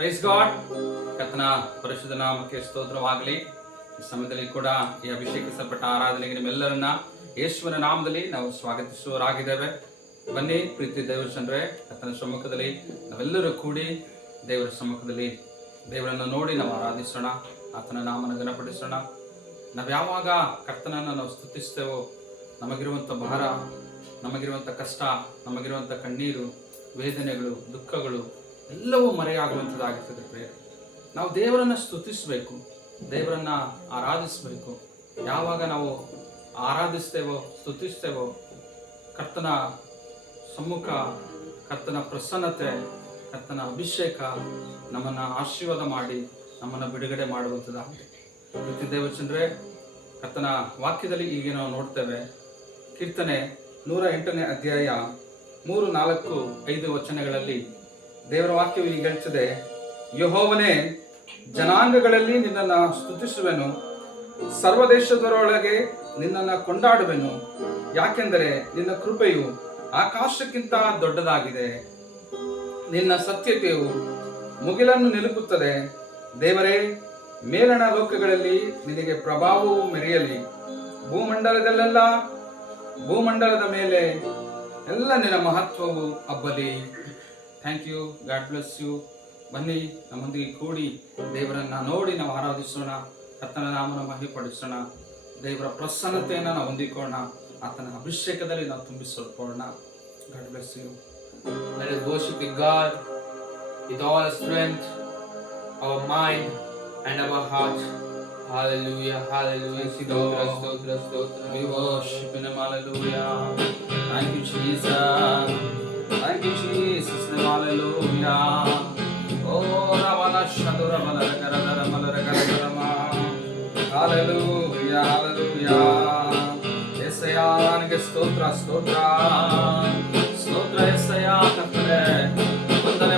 Praise God. ಕರ್ತನ ಪರಿಶುದ್ಧ ನಾಮಕ್ಕೆ ಸ್ತೋತ್ರವಾಗಲಿ. ಈ ಸಮಯದಲ್ಲಿ ಕೂಡ ಈ ಅಭಿಷೇಕಿಸಲ್ಪಟ್ಟ ಆರಾಧನೆಗೆ ನಿಮ್ಮೆಲ್ಲರನ್ನ ಯೇಸುವಿನ ನಾಮದಲ್ಲಿ ನಾವು ಸ್ವಾಗತಿಸುವರಾಗಿದ್ದೇವೆ. ಬನ್ನಿ ಪ್ರೀತಿ ದೇವರ ಜನರೇ, ಕರ್ತನ ಸಮ್ಮುಖದಲ್ಲಿ ನಾವೆಲ್ಲರೂ ಕೂಡಿ ದೇವರ ಸಮ್ಮುಖದಲ್ಲಿ ದೇವರನ್ನು ನೋಡಿ ನಾವು ಆರಾಧಿಸೋಣ, ಆತನ ನಾಮನ ಘನಪಡಿಸೋಣ. ನಾವು ಯಾವಾಗ ಕರ್ತನನ್ನು ನಾವು ಸ್ತುತಿಸ್ತೇವೋ ನಮಗಿರುವಂಥ ಭಾರ, ನಮಗಿರುವಂಥ ಕಷ್ಟ, ನಮಗಿರುವಂಥ ಕಣ್ಣೀರು, ವೇದನೆಗಳು, ದುಃಖಗಳು ಎಲ್ಲವೂ ಮರೆಯಾಗುವಂಥದ್ದಾಗಿರ್ತದೆ. ಪ್ರೇರೆ ನಾವು ದೇವರನ್ನು ಸ್ತುತಿಸಬೇಕು, ದೇವರನ್ನು ಆರಾಧಿಸಬೇಕು. ಯಾವಾಗ ನಾವು ಆರಾಧಿಸ್ತೇವೋ, ಸ್ತುತಿಸ್ತೇವೋ, ಕರ್ತನ ಸಮ್ಮುಖ, ಕರ್ತನ ಪ್ರಸನ್ನತೆ, ಕರ್ತನ ಅಭಿಷೇಕ ನಮ್ಮನ್ನು ಆಶೀರ್ವಾದ ಮಾಡಿ ನಮ್ಮನ್ನು ಬಿಡುಗಡೆ ಮಾಡುವಂಥದ್ದಾಗಿದೆ. ಪ್ರತಿ ದೇವಚಂದ್ರೆ ಕರ್ತನ ವಾಕ್ಯದಲ್ಲಿ ಈಗ ನಾವು ನೋಡ್ತೇವೆ. ಕೀರ್ತನೆ 108ನೇ ಅಧ್ಯಾಯ 3, 4, 5 ವಚನಗಳಲ್ಲಿ ದೇವರ ವಾಕ್ಯವು ಈಗ ಹೇಳ್ತದೆ, ಯೆಹೋವನೇ, ಜನಾಂಗಗಳಲ್ಲಿ ನಿನ್ನನ್ನು ಸ್ತುತಿಸುವೆನು, ಸರ್ವದೇಶದರೊಳಗೆ ನಿನ್ನನ್ನು ಕೊಂಡಾಡುವೆನು, ಯಾಕೆಂದರೆ ನಿನ್ನ ಕೃಪೆಯು ಆಕಾಶಕ್ಕಿಂತ ದೊಡ್ಡದಾಗಿದೆ, ನಿನ್ನ ಸತ್ಯತೆಯು ಮುಗಿಲನ್ನು ನಿಲುಕುತ್ತದೆ. ದೇವರೇ, ಮೇಲಣ ಲೋಕಗಳಲ್ಲಿ ನಿನಗೆ ಪ್ರಭಾವವು ಮೆರೆಯಲಿ, ಭೂಮಂಡಲದ ಮೇಲೆ ಎಲ್ಲ ನಿನ್ನ ಮಹತ್ವವು ಹಬ್ಬಲಿ. Thank you. God bless you. ಬನ್ನಿ ನಮ್ಮೊಂದಿಗೆ ಕೂಡಿ ದೇವರನ್ನ ನೋಡಿ ನಾವು ಆರಾಧಿಸೋಣ, ಕರ್ತನ ನಾಮನ ಮಹಿಮೆಪಡಿಸೋಣ, ದೇವರ ಪ್ರಸನ್ನತೆಯನ್ನು ನಾವು ಹೊಂದಿಕೊಳ್ಳೋಣ, ಆತನ ಅಭಿಷೇಕದಲ್ಲಿ ನಾವು ತುಂಬಿಸಿಕೊಳ್ಳೋಣ. God bless you. Let us worship God with all our strength, our mind and our heart. Hallelujah, hallelujah. Stotra, stotra, stotra. We worship Him. Hallelujah. Thank you, Jesus. Thank you, Jesus. Hallelujah. Oh, Ravana Shadura Malaragara Malaragara. Hallelujah, hallelujah. Yesaya ನನಗೆ ಸ್ತೋತ್ರ ಸ್ತೋತ್ರ ಸ್ತೋತ್ರ. ಯೆಸಯ್ಯ ಕರ್ತನೇ, ವಂದನೆ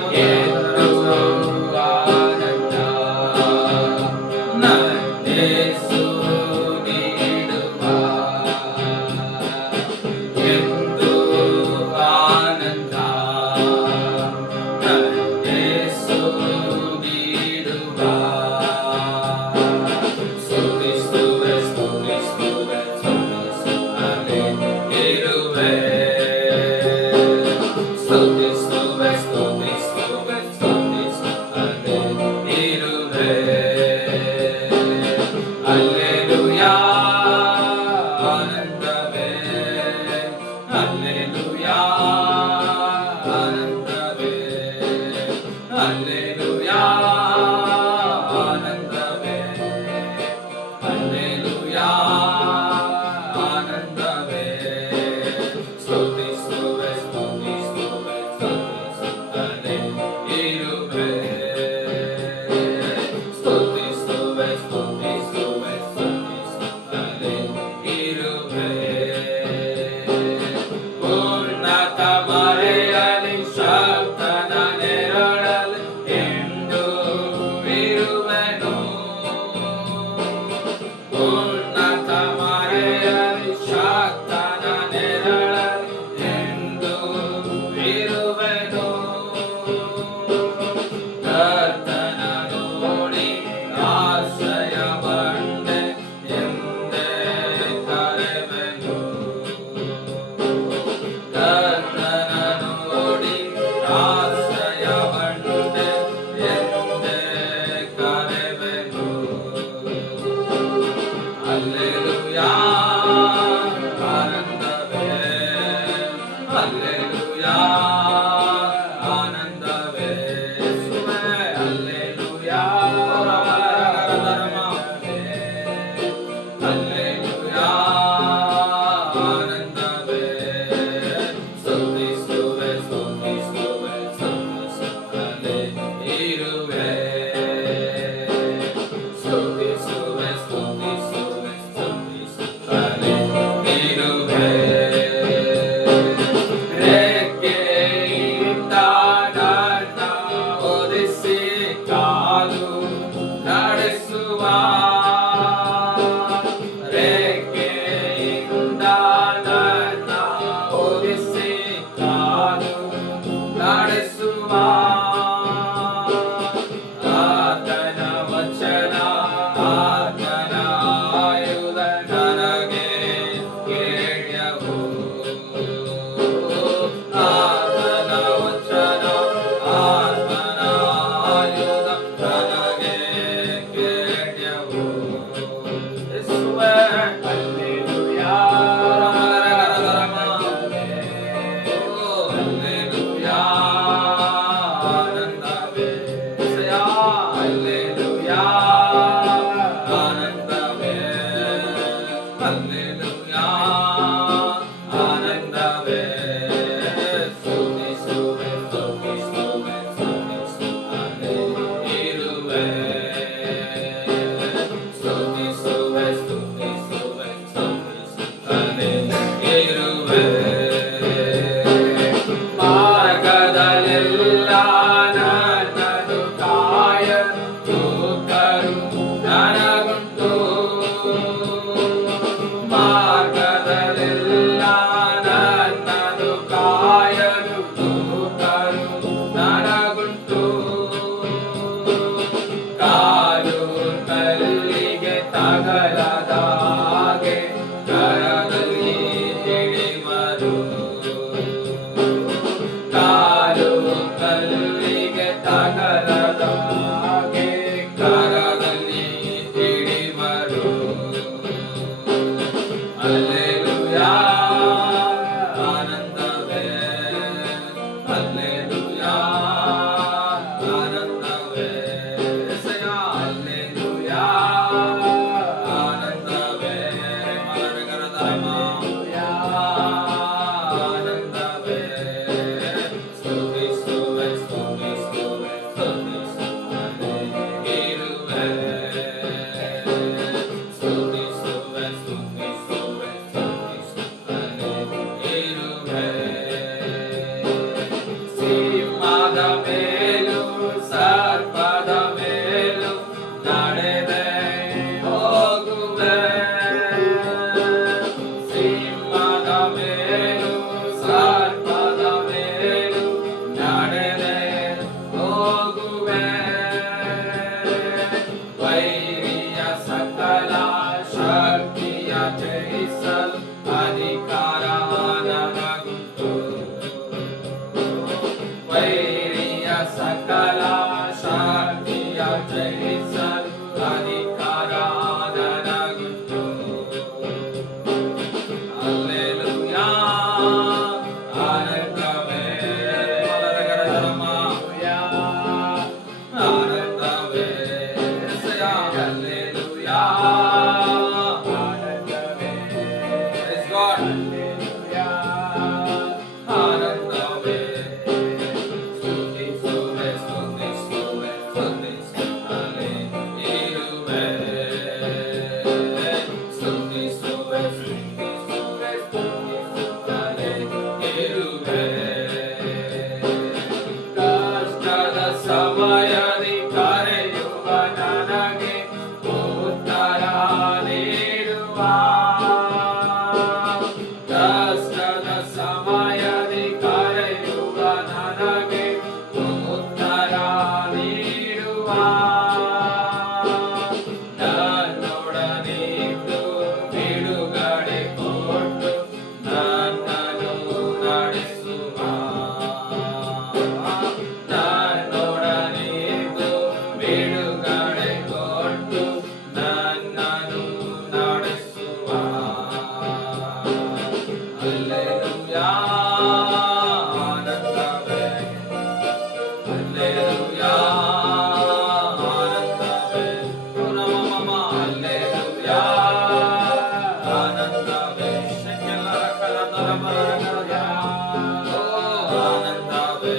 ಸಕಲದಾಗೆ ಕರದಲ್ಲಿ ಹಿಡಿವರು. Hallelujah ಆನಂದವೇ, hallelujah ಆನಂದವೇ, ಎಸೆಯ hallelujah ಆನಂದವೇ, ಮಲನಗರಧಾಮ ಆನಂದವೇ, ಸ್ತುತಿಸುವೆ ಸ್ತುತಿಸುವೆ ಸ್ತುತಿಸುವೆ ಇರುವೆ, ಸ್ತುತಿಸುವೆ ಸ್ತುತಿಸುವೆ ಸ್ತುತಿಸುವೆ ಇರುವೆ. ಸಿಂಹದ ಮೇಲೂ ಸರ್ಪದ ಮೇಲೂ ನಡೆದೆ ಹೋಗುವೆ, ಸಿಂಹದ ಮೇಲೂ ಸರ್ಪದ ಮೇಲೂ ನಡೆದೆ ಹೋಗುವೆ. ವೈರಿಯ ಸಕಲ ಶಕ್ತಿಯ ಜಯಿಸಲು ಅಧಿಕಾರ ನನಗುಂಟು. ವೈರಿಯ ಸಕಲ ಶಕ್ತಿಯ ಜಯಿಸಲು ಅಧಿಕಾರ ನನಗುಂಟು. ಹಲ್ಲೆಲೂಯಾ ಆನಂದವೇ, ಮಲನಗರಧಾಮ ಆನಂದವೇ, ಎಸೆಯ ಹಲ್ಲೆಲೂಯಾ ಆನಂದವೇ, praise God, ಹಲ್ಲೆಲೂಯಾ ಆನಂದವೇ, ಸ್ತುತಿಸುವೆ ಸ್ತುತಿಸುವೆ ಸ್ತುತಿಸುತ್ತಲೇ ಇರುವೆ, ಸ್ತುತಿಸುವೆ ಸ್ತುತಿಸುವೆ ಸ್ತುತಿಸುತ್ತಲೇ ಇರುವೆ. ಕಷ್ಟದ ಸಮಯದಿ ಕರೆಯುವ ನನಗೆ ಉತ್ತರ ನೀಡುವ, ಕಷ್ಟದ ಸಮಯದಿ ಕರೆಯುವ ನನಗೆ ಉತ್ತರ ನೀಡುವ. ನನ್ನೊಡನಿದ್ದು ಬಿಡುಗಡೆ ಕೊಟ್ಟು ನನ್ನನ್ನು ನಡೆಸುವ, ನನ್ನೊಡನಿದ್ದು ಬಿಡುಗಡೆ ಕೊಟ್ಟು ನನ್ನನ್ನು ನಡೆಸುವ. ಹಲ್ಲೆಲೂಯಾ ಆನಂದವೇ, ಹಲ್ಲೆಲೂಯಾ ಆನಂದವೇ, ನಮಮ ಹಲ್ಲೆಲೂಯಾ ಆನಂದವೇ, ಶಕ್ಯಲರ ಕಲದರಮರಗರಯ ಓ ಆನಂದವೇ,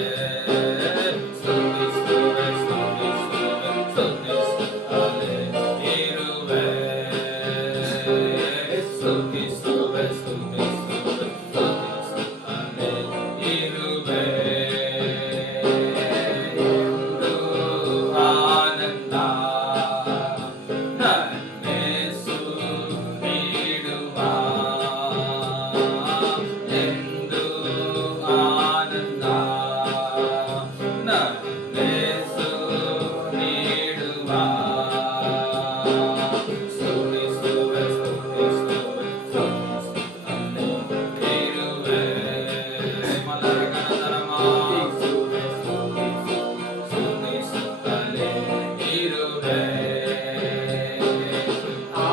ಸ್ತುತಿಸುವೆ ಸ್ತುತಿಸುವೆ ಸ್ತುತಿಸುತ್ತಲೇ ಇರುವೆ, ಸ್ತುತಿಸುವೆ ಸ್ತುತಿಸುವೆ ಸ್ತುತಿಸುತ್ತಲೇ ಇರುವೆ. ಎಂದು ಆನಂದ ನನ್ನೇಸು ನೀಡುವ, ಎಂದು ಆನಂದ ನನ್ನೇಸು ನೀಡುವ, ಸ್ತುತಿಸುವೆ ಸ್ತುತಿಸುವೆ ಸ್ತುತಿಸುತ್ತಲೇ ಇರುವೆ, ಮಲನಗರಧಾಮ ಸ್ತುತಿಸುತ್ತಲೇ ಇರುವೆ.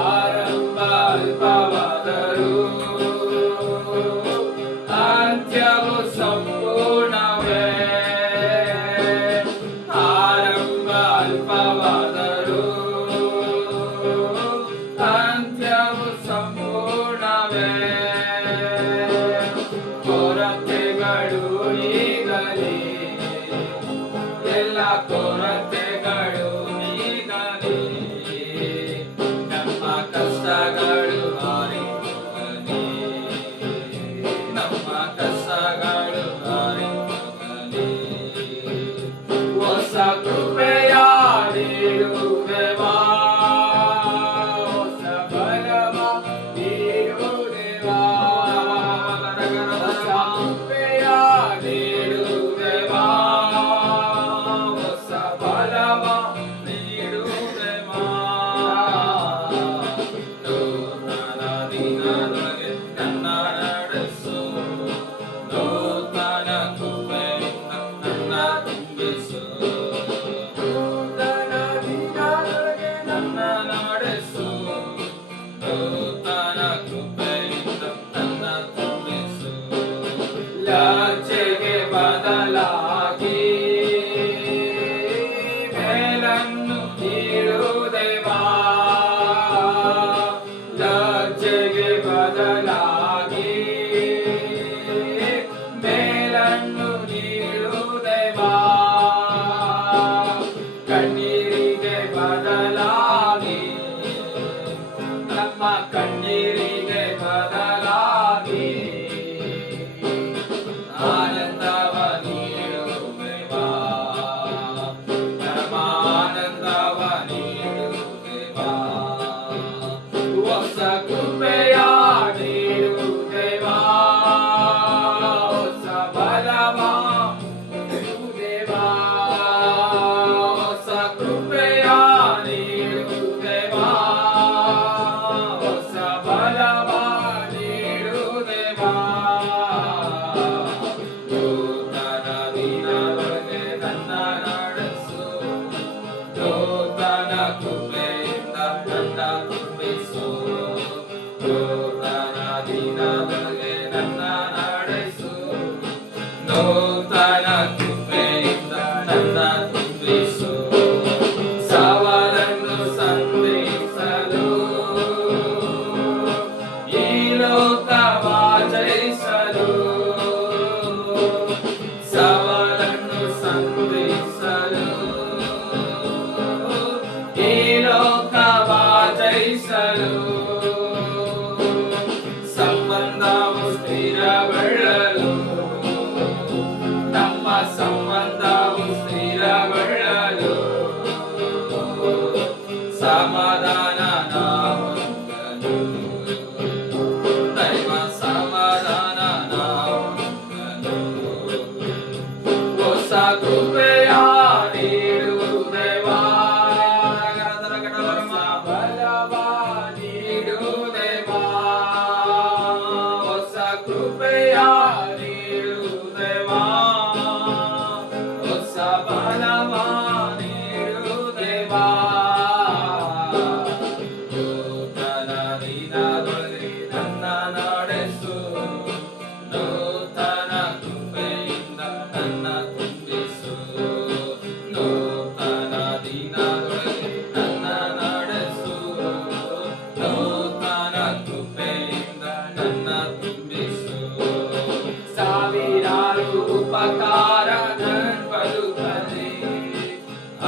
ಆರಂಭ ಅಲ್ಪವಾದರೂ ಅಂತ್ಯವು ಸಂಪೂರ್ಣವೇ, ಆರಂಭ ಅಲ್ಪವಾದರೂ ಅಂತ್ಯವು ಸಂಪೂರ್ಣವೇ. ಕೊರತೆಗಳು ಈಗಲೇ, ಎಲ್ಲ ಕೊರತೆಗಳು ನೀಗಲೇ, ನಮ್ಮ ಕಷ್ಟಗಳು ಹಾರಿ ಹೋಗಲಿ, ನಮ್ಮ ಕಷ್ಟಗಳು ಹಾರಿ ಹೋಗಲಿ. ಹೊಸ ಕೃಪೆಯ ನೀಡುವೆವಾ, ಹೊಸ ಬಲವ ನೀಡುವೆವಾ, ಹೊಸ ಕೃಪೆಯ ನೀಡುವೆವಾ, ಹೊಸ ಬಲ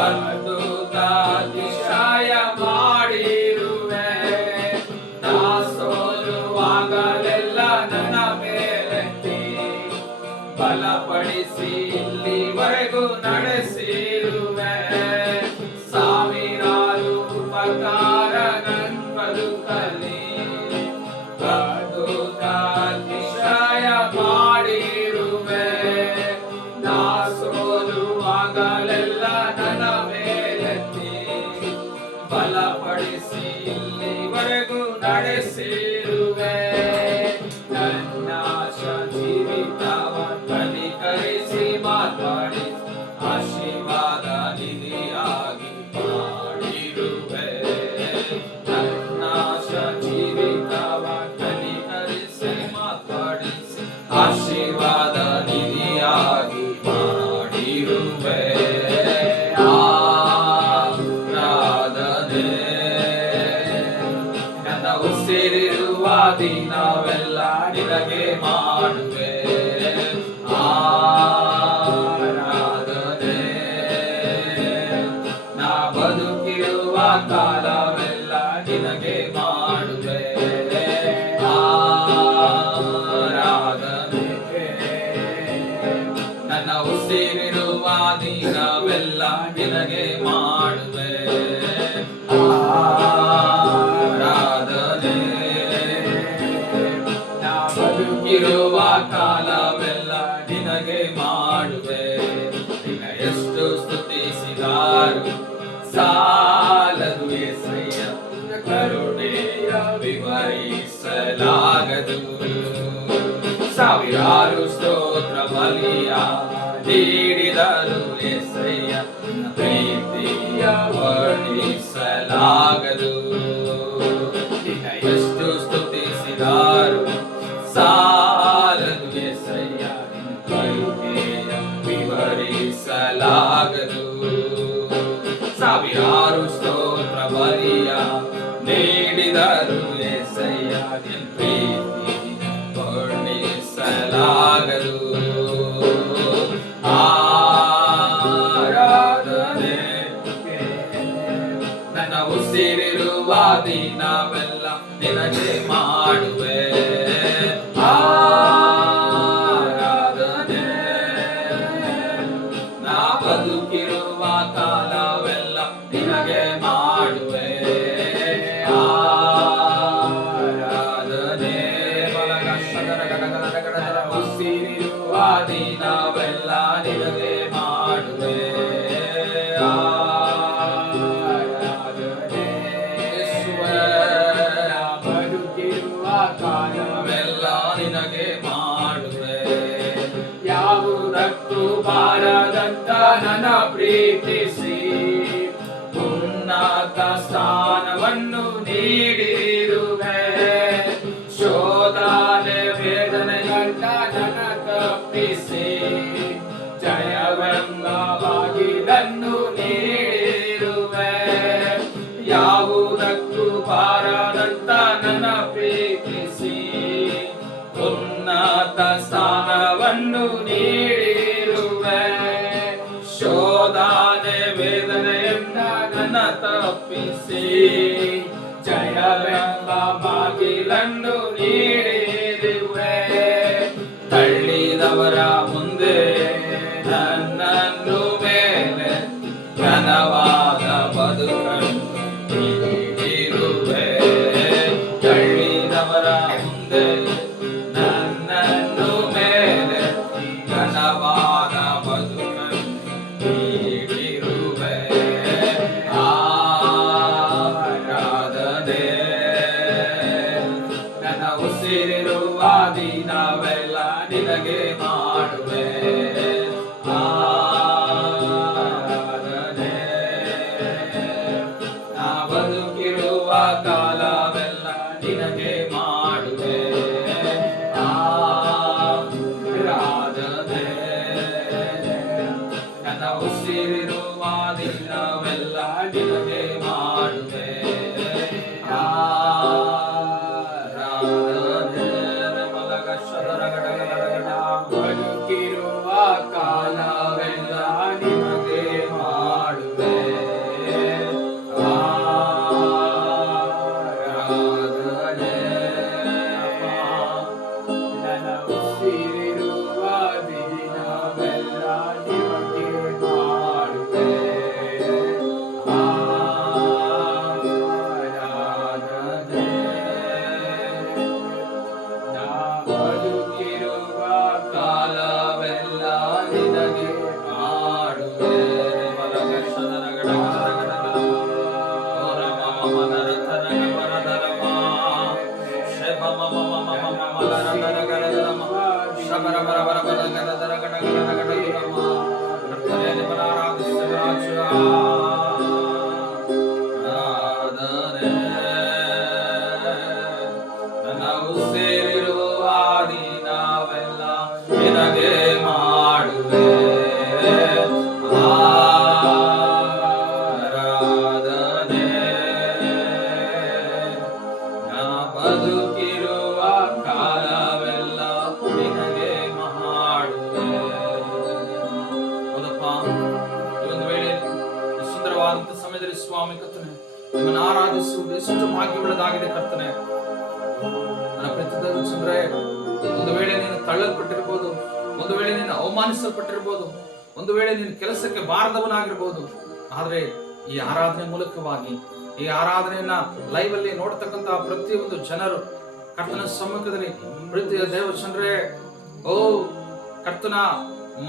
ಅದ್ಭುತ ಅತಿಶಯ ಮಾಡಿರುವೆ. ನಾ ಸೋಲುವಾಗಲೆಲ್ಲ ನನ್ನ ಮೇಲೆತ್ತಿ ಬಲಪಡಿಸಿ ಇಲ್ಲಿವರೆಗೂ ನಡೆಸಿರುವೆ. ಸಾವಿರಾರು ಉಪಕಾರ ನನ್ ಬದುಕಲಿ. ಅದ್ಭುತ ಅತಿಶಯ ಮಾಡಿರುವೆ. ನಾ ಸೋಲುವಾಗಲೆಲ್ಲ ನನ್ನ ಮೇಲೆತ್ತಿ ಬಲಪಡಿಸಿ ಇಲ್ಲಿವರೆಗೂ ನಡೆಸಿರುವೆ. ನನ್ನ ಜೀವಿತವ ಕನಿಕರಿಸಿ ಮಾತಾಡಿ ಆಶೀರ್ವಾದ ನಿಧಿಯಾಗಿ ಮಾಡಿರುವೆ. ನನ್ನ ಜೀವಿತವ ಕನಿಕರಿಸಿ ಮಾತಾಡಿಸಿ ಆಶೀರ್ವಾದ ನಿಧಿಯಾಗಿ ಮಾಡಿರುವೆ. ಆರಾಧನೆ ನನ್ನ ಉಸಿರಿರುವ ದಿನವೆಲ್ಲ ನಿನಗೆ ಮಾಡುವೆ. ಆರಾಧನೆ ನಾ ಬದುಕಿರುವ ಕಾಲವೆಲ್ಲ ನಿನಗೆ ಮಾಡುವೆ. ಆರಾಧನೆ ನನ್ನ ಉಸಿರಿರುವ ದಿನವೆಲ್ಲ ನಿನಗೆ ಮಾಡುವೆ. ಆರಾಧನೆ ನಾ ಬದುಕಿರುವ ಕಾಲವೆಲ್ಲ ನಿನಗೆ ಮಾಡುವೆ. ನಿನ್ನ ಎಷ್ಟು ಸ್ತುತಿಸಿದಾರು ಸಾಲದು యేసయ్య. ಕರುಣೆಯ ವಿವರಿಸಲಾಗದು. ಸಾವಿರಾರು ಸ್ತೋತ್ರ ಬಲಿಯ ನೀಡಿದರು యేసయ్య. ಪ್ರೀತಿಯ ವರ್ಣಿಸಲಾಗದು. ನಿನ್ನ ಎಷ್ಟು ಸ್ತುತಿಸಿದಾರು ಸಾಲದು యేసయ్య. ಕರುಣೆಯ ವಿವರಿಸಲಾಗದು. ಸಾವಿರಾರು ಸ್ತೋತ್ರ ಬಲಿಯ ನೀಡಿದರು యేసయ్య. ಪ್ರೀತಿ ವರ್ಣಿಸಲಾಗದು. ಆರಾಧನೆ ನನ್ನ ಉಸಿರಿರುವ ದಿನವೆಲ್ಲ ನಿನಗೆ ಮಾಡುವೆ. ಆರಾಧನೆ ನಾ ಬದುಕಿರುವ ಕಾಲವೆಲ್ಲ ನಿನಗೆ ಮಾಡುವೆ. ಆರಾಧನೆ ಉಸಿರಿರುವ ದಿನವೆಲ್ಲ ನಿನಗೆ ಮಾಡುವೆ. ಆರಾಧನೆ ಬದುಕಿರುವ ಕಾಲವೆಲ್ಲ ನಿನಗೆ ಮಾಡುವೆ. ಯಾವುದಕ್ಕೂ ಬಾರದಂತ ನನ್ನ ಪ್ರೀತಿಸಿ ಉನ್ನತ ಸ್ಥಾನವನ್ನು ನೀಡಿರುವೆ. ಶೋಧನೆ ವೇದನೆಗಳ ನನ್ನ ತಪ್ಪಿಸಿ ಜಯವೆಂಬ ಬಾಗಿಲನ್ನು ನೀಡಿರುವೆ. ಯಾವುದಕ್ಕೂ ಬಾರದಂತ ನನ್ನ ಪ್ರೀತಿಸಿ ಉನ್ನತ ಸ್ಥಾನವನ್ನು ನೀಡಿರುವೆ. ಶೋಧನೆ ವೇದನೆಯಿಂದ ನನ್ನ ತಪ್ಪಿಸಿ ಜಯವೆಂಬ ಬಾಗಿಲನ್ನು ನೀಡಿರುವೆ. ತಳ್ಳಿದವರ ಮುಂದೆ ನನ್ನನ್ನು ಮೇಲೆ ಘನವಾದ ಬದುಕನ್ನು ನೀಡಿರುವೆ. ತಳ್ಳಿದವರ ಮುಂದೆ ನನ್ನನ್ನು ಮೇಲೆ ಘನವಾದ ಬದುಕನ್ನು ನೀಡಿರುವೆ. ಆರಾಧನೆ ನನ್ನ ಉಸಿರಿರುವ ದಿನವೆಲ್ಲ ನಿನಗೆ ಮಾಡುವೆ. ಆರಾಧನೆ ನಾ ಬದುಕಿರುವ ಕಾಲವೆಲ್ಲ ನಿನಗೆ ಮಾಡುವೆ. ಆರಾಧನೆ ನನ್ನ ಉಸಿರಿರುವ ದಿನವೆಲ್ಲ ನಿನಗೆ ಮಾಡುವೆ. ಆರಾಧನೆ ಮಲಗ ಶದರಗಡಗಡಗಡ ಬದುಕಿರುವ ಕಾಲವೆಲ್ಲ ನಿನಗೆ ಮಾಡುವೆ. ಆರಾಧನೆ ನನ್ನ ಉಸಿರಿರುವ ದಿನವೆಲ್ಲ ನಿನಗೆ ಮಾಡುವೆ ಆರಾಧನೆ ನಾ ಬದುಕಿರುವ ಕಾಲವೆಲ್ಲ ನಿನಗೆ ಮಾಡುವೆ. ಹೌದಪ್ಪ, ಈ ಒಂದು ವೇಳೆ ಈ ಸುಂದರವಾದಂತ ಸಮಯದಲ್ಲಿ ಸ್ವಾಮಿ ಕರ್ತನೆ ನಿಮ್ಮನ್ನು ಆರಾಧಿಸುವುದು ಎಷ್ಟು ಭಾಗ್ಯವುಳ್ಳದಾಗಿದೆ ಕರ್ತನೆ. ನನ್ನ ಪ್ರೀತಿ ದೇವಚಂದ್ರೆ, ಒಂದು ವೇಳೆ ನೀನು ತಳ್ಳಲ್ಪಟ್ಟಿರ್ಬೋದು, ಒಂದು ವೇಳೆ ನೀನು ಅವಮಾನಿಸಲ್ಪಟ್ಟಿರ್ಬೋದು, ಒಂದು ವೇಳೆ ನೀನು ಕೆಲಸಕ್ಕೆ ಬಾರದವನಾಗಿರ್ಬೋದು, ಆದ್ರೆ ಈ ಆರಾಧನೆ ಮೂಲಕವಾಗಿ ಈ ಆರಾಧನೆಯನ್ನ ಲೈವ್ ಅಲ್ಲಿ ನೋಡ್ತಕ್ಕಂತ ಪ್ರತಿಯೊಂದು ಜನರು ಕರ್ತನ ಸಮ್ಮುಖದಲ್ಲಿ ಪ್ರೀತಿಯ ದೇವಚಂದ್ರೆ, ಓ ಕರ್ತನ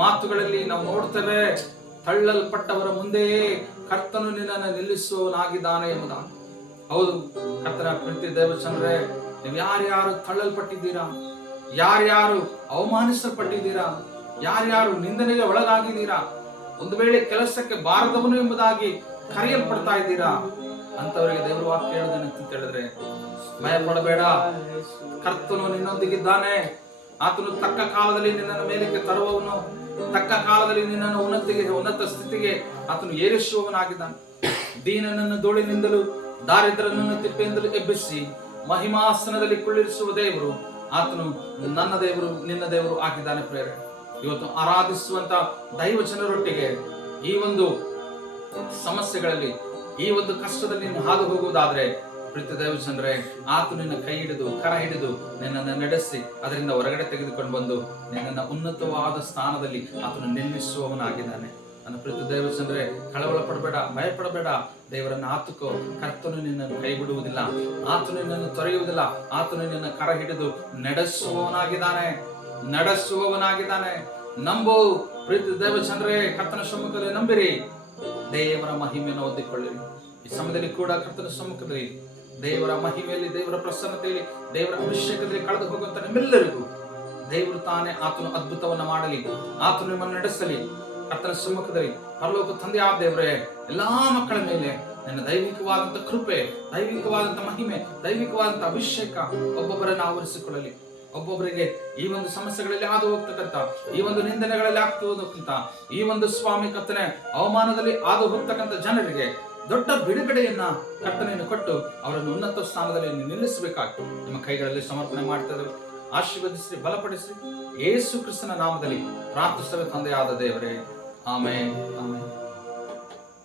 ಮಾತುಗಳಲ್ಲಿ ನಾವು ನೋಡ್ತೇವೆ, ತಳ್ಳಲ್ಪಟ್ಟವರ ಮುಂದೆಯೇ ಕರ್ತನು ನಿನ್ನನ್ನು ನಿಲ್ಲಿಸುವವನಾಗಿದ್ದಾನೆ ಎಂಬುದಾಗಿ. ಹೌದು ಕರ್ತನ ಪ್ರೀತಿ ದೇವಚಂದ್ರೆ, ನೀವು ಯಾರ್ಯಾರು ತಳ್ಳಲ್ಪಟ್ಟಿದ್ದೀರಾ, ಯಾರ್ಯಾರು ಅವಮಾನಿಸಲ್ಪಟ್ಟಿದ್ದೀರಾ, ಯಾರ್ಯಾರು ನಿಂದನೆಗೆ ಒಳಗಾಗಿದ್ದೀರಾ, ಒಂದು ವೇಳೆ ಕೆಲಸಕ್ಕೆ ಬಾರದವನು ಎಂಬುದಾಗಿ ಕರೆಯಲ್ಪಡ್ತಾ ಇದ್ದೀರಾ, ಅಂತವರಿಗೆ ದೇವರ ವಾಕ್ಯ ಹೇಳುವುದೇನಂತ ಹೇಳಿದ್ರೆ, ಭಯ ಪಡಬೇಡ, ಕರ್ತನು ನಿನ್ನೊಂದಿಗಿದ್ದಾನೆ. ಆತನು ತಕ್ಕ ಕಾಲದಲ್ಲಿ ನಿನ್ನನ್ನು ಮೇಲಕ್ಕೆ ತರುವವನು, ತಕ್ಕ ಕಾಲದಲ್ಲಿ ನಿನ್ನನ್ನು ಉನ್ನತ ಸ್ಥಿತಿಗೆ ಆತನು ಏರಿಸುವವನಾಗಿದ್ದಾನೆ. ದೀನನನ್ನು ಧೂಳಿನಿಂದಲೂ ದಾರಿದ್ರನನ್ನು ತಿಪ್ಪೆಯಿಂದಲೂ ಎಬ್ಬಿಸಿ ಮಹಿಮಾಸನದಲ್ಲಿ ಕುಳ್ಳಿರಿಸುವ ದೇವರು ಆತನು ನನ್ನ ದೇವರು ನಿನ್ನ ದೇವರು ಆಗಿದ್ದಾನೆ. ಪ್ರೇರೆ, ಇವತ್ತು ಆರಾಧಿಸುವಂತ ದೈವ ಜನರೊಟ್ಟಿಗೆ ಈ ಒಂದು ಸಮಸ್ಯೆಗಳಲ್ಲಿ, ಈ ಒಂದು ಕಷ್ಟದಲ್ಲಿ ನೀನು ಹಾದು ಹೋಗುವುದಾದ್ರೆ ಪ್ರೀತಿ ದೈವಜನರೇ, ಆತನು ನಿನ್ನ ಕೈ ಹಿಡಿದು ಕರ ಹಿಡಿದು ನಿನ್ನನ್ನು ನಡೆಸಿ ಅದರಿಂದ ಹೊರಗಡೆ ತೆಗೆದುಕೊಂಡು ಬಂದು ನಿನ್ನನ್ನು ಉನ್ನತವಾದ ಸ್ಥಾನದಲ್ಲಿ ಆತನು ನಿಲ್ಲಿಸುವವನಾಗಿದ್ದಾನೆ. ನನ್ನ ಪ್ರೀತಿ ದೈವಜನರೇ, ಕಳವಳ ಪಡಬೇಡ, ಭಯ ಪಡಬೇಡ, ದೇವರನ್ನು ಆತುಕೋ. ಕರ್ತನು ನಿನ್ನನ್ನು ಕೈ ಬಿಡುವುದಿಲ್ಲ, ಆತನು ನಿನ್ನನ್ನು ತೊರೆಯುವುದಿಲ್ಲ, ಆತನು ನಿನ್ನ ಕರ ಹಿಡಿದು ನಡೆಸುವವನಾಗಿದ್ದಾನೆ. ನಂಬು ಪ್ರೀತಿ ದೈವಜನರೇ, ಕರ್ತನ ಸಮ್ಮುಖದಲ್ಲಿ ನಂಬಿರಿ, ದೇವರ ಮಹಿಮೆಯನ್ನು ಹೊಂದಿಕೊಳ್ಳಿರಿ. ಈ ಸಮಯದಲ್ಲಿ ಕೂಡ ಕರ್ತನ ಸಮ್ಮುಖದಲ್ಲಿ ದೇವರ ಮಹಿಮೆಯಲ್ಲಿ, ದೇವರ ಪ್ರಸನ್ನತೆಯಲ್ಲಿ, ದೇವರ ಅಭಿಷೇಕದಲ್ಲಿ ಕಳೆದು ಹೋಗುವಂತ ನಿಮ್ಮೆಲ್ಲರಿಗೂ ದೇವರು ತಾನೇ ಆತನು ಅದ್ಭುತವನ್ನ ಮಾಡಲಿ, ಆತನು ನಿಮ್ಮನ್ನು ನಡೆಸಲಿ. ಕರ್ತನ ಸಮ್ಮುಖದಲ್ಲಿ ಪರಲೋಕ ತಂದೆಯಾದ ದೇವರೇ, ಎಲ್ಲಾ ಮಕ್ಕಳ ಮೇಲೆ ನನ್ನ ದೈವಿಕವಾದಂತ ಕೃಪೆ, ದೈವಿಕವಾದಂತ ಮಹಿಮೆ, ದೈವಿಕವಾದಂತ ಅಭಿಷೇಕ ಒಬ್ಬೊಬ್ಬರನ್ನು ಆವರಿಸಿಕೊಳ್ಳಲಿ. ಒಬ್ಬೊಬ್ಬರಿಗೆ ಈ ಒಂದು ಸಮಸ್ಯೆಗಳಲ್ಲಿ ಹಾದು ಹೋಗ್ತಕ್ಕಂಥ, ಈ ಒಂದು ನಿಂದನೆಗಳಲ್ಲಿ ಆಗ್ತಕ್ಕಂಥ, ಈ ಒಂದು ಸ್ವಾಮಿ ಕರ್ತನೆ ಅವಮಾನದಲ್ಲಿ ಹಾದು ಹೋಗ್ತಕ್ಕಂಥ ಜನರಿಗೆ ದೊಡ್ಡ ಬಿಡುಗಡೆಯನ್ನ ಕರ್ತನೆಯನ್ನು ಕೊಟ್ಟು ಅವರನ್ನು ಉನ್ನತ ಸ್ಥಾನದಲ್ಲಿ ನಿಲ್ಲಿಸಬೇಕಾಗಿ ನಿಮ್ಮ ಕೈಗಳಲ್ಲಿ ಸಮರ್ಪಣೆ ಮಾಡ್ತಾ ಇದ್ದೇವೆ. ಆಶೀರ್ವದಿಸಿ, ಬಲಪಡಿಸಿ, ಯೇಸು ಕ್ರಿಸ್ತನ ನಾಮದಲ್ಲಿ ಪ್ರಾರ್ಥಿಸುತ್ತೇವೆ ತಂದೆಯಾದ ದೇವರೇ, ಆಮೆನ್, ಆಮೆನ್.